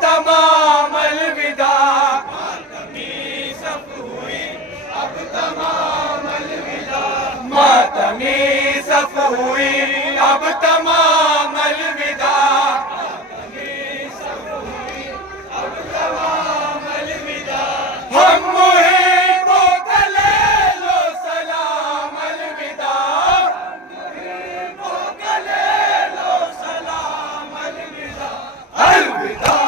تمام الوداع، ماتمی صف ہوئی اب تمام الوداع، ماتمی صف ہوئی اب تمام الوداع، ماتمی صف ہوئی اب تمام الوداع، ہم محبوں کا لے لو سلام الوداع، محبوں کا لے لو سلام الوداع، الوداع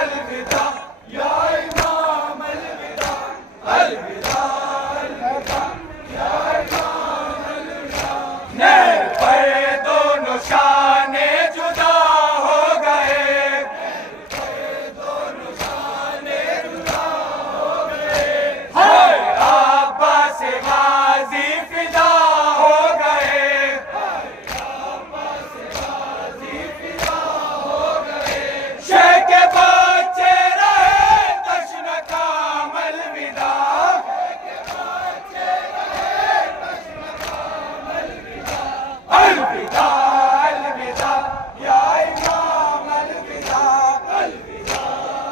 الوداع یا امام الوداع، الوداع الوداع یا امام الوداع، نئے پر دونوں شانے جدا ہو گئے، دونوں شانے جدا ہو گئے، ہائے عباس غازی فدا ہو گئے، عباس غازی فدا ہو گئے، شہ کے بچے رہے تشنہ کام الوداع، الوداع الوداع یا امام الوداع، الوداع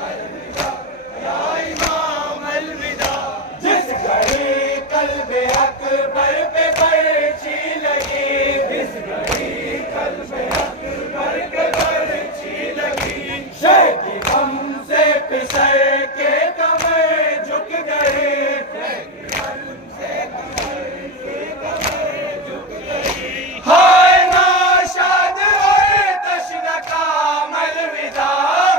الوداع یا امام الوداع، جس گھڑی قلب اکبر پہ برچی لگی، جس گھڑی قلب اکبر پہ برچی لگی، شہ کی غم سے پسر کے کمر جھک گئے، شہ کی غم سے پسر کے کمر جھک گئی، ہائے ناشاد اور تشنہ کام الوداع،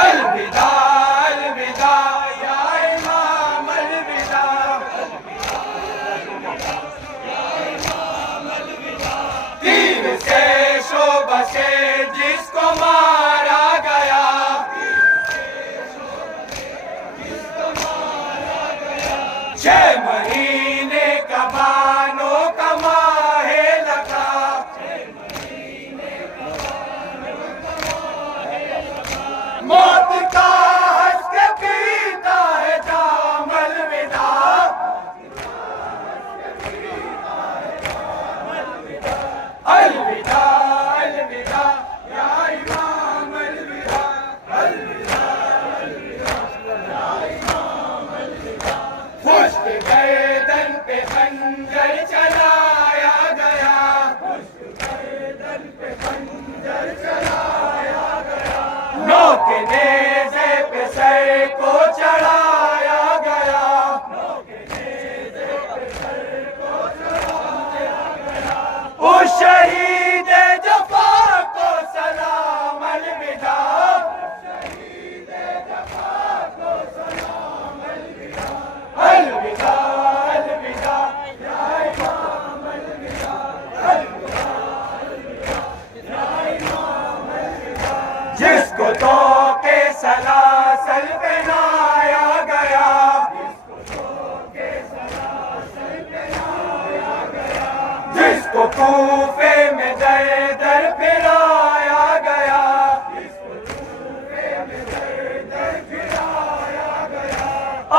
الوداع الوداع یا امام الوداع، تیر سے شعبہ سے جس کو مارا گیا، چھ مہینے کا بانوں کا ماہ لگا، موت کا ہنس کے پیتا ہے جام الوداع، الوداع الوداع یا امام الوداع، الوداع الوداع یا امام الوداع، خشک گردن پہ خنجر چلایا گیا، خشک گردن پہ خنجر چلایا گیا، نوک نیزے پہ سر کو چڑھایا گیا، نوک نیزے پہ سر کو چڑھایا گیا، اس شہید جفا کو سلام الوداع، شہید جفا کو سلام الوداع، الوداع الوداع یا امام الوداع، الوداع الوداع یا امام الوداع، جس کو تو کے سلاسل پہنایا گیا، جس کو تو کے سلاسل پہنایا گیا، جس کو کوفے میں در در پھرایا گیا، جس کو کوفے میں در در پھرایا گیا،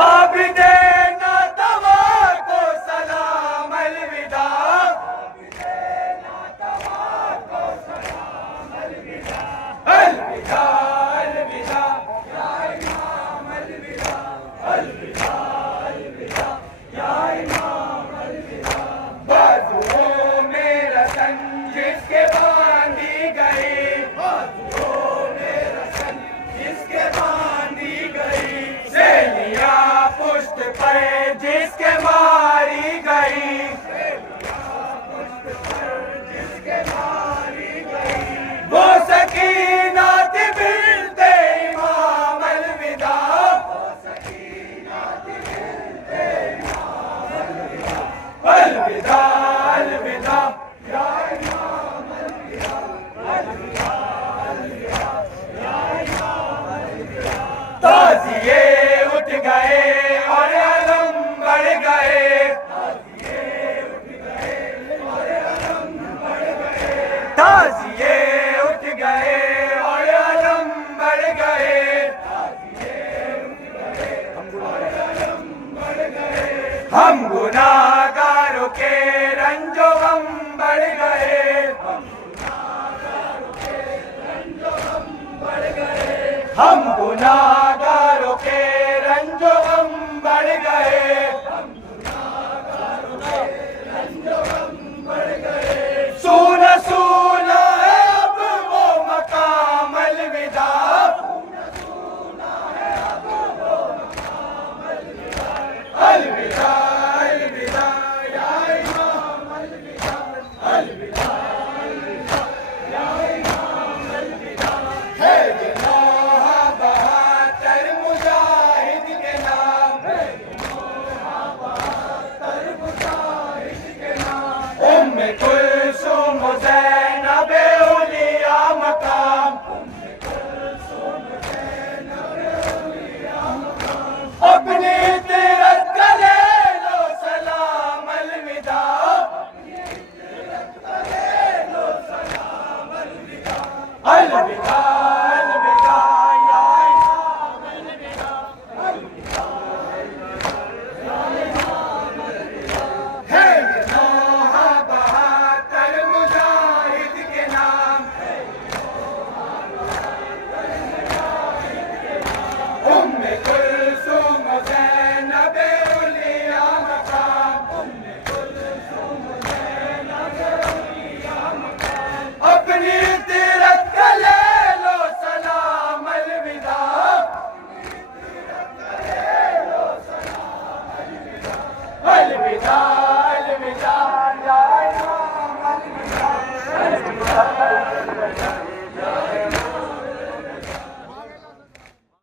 عابد ناتواں کو سلام الوداع، عابد ناتواں کو سلام الوداع، الوداع الوداع یا امام الوداع، الوداع الوداع یا امام الوداع، بازوؤں میں رسن جس کے باندھی گئی، بازوؤں میں رسن جس کے باندھی گئی، سیلیاں پشت پر جس کے ماری گئی، سیلیاں پشت پر جس کے ماری گئی، وہ سکینہ تھی بنت امام الوداع، وہ سکینہ تھی بنت امام الوداع، الوداع الوداع یا امام الوداع، الوداع الوداع یا امام الوداع، تازیے اٹھ گئے اور علم بڑھ گئے، تازیے اٹھ گئے اور علم بڑھ گئے، تازیے اٹھ گئے اور علم بڑھ گئے، تازیے اٹھ گئے اور علم بڑھ گئے، ہم گناہگاروں کے رنج و غم بڑھ گئے، ہم گناہ ہم گناہگاروں کے رنج و غم بڑھ گئے، سونا سونا ہے اب وہ مقام الوداع، الوداع الوداع یا امام، الوداع الوداع یا امام، الوداع ہے یہ نوحہ بہتر مجاہد کے نام، ہے یہ نوحہ بہتر مجاہد کے نام، ام کل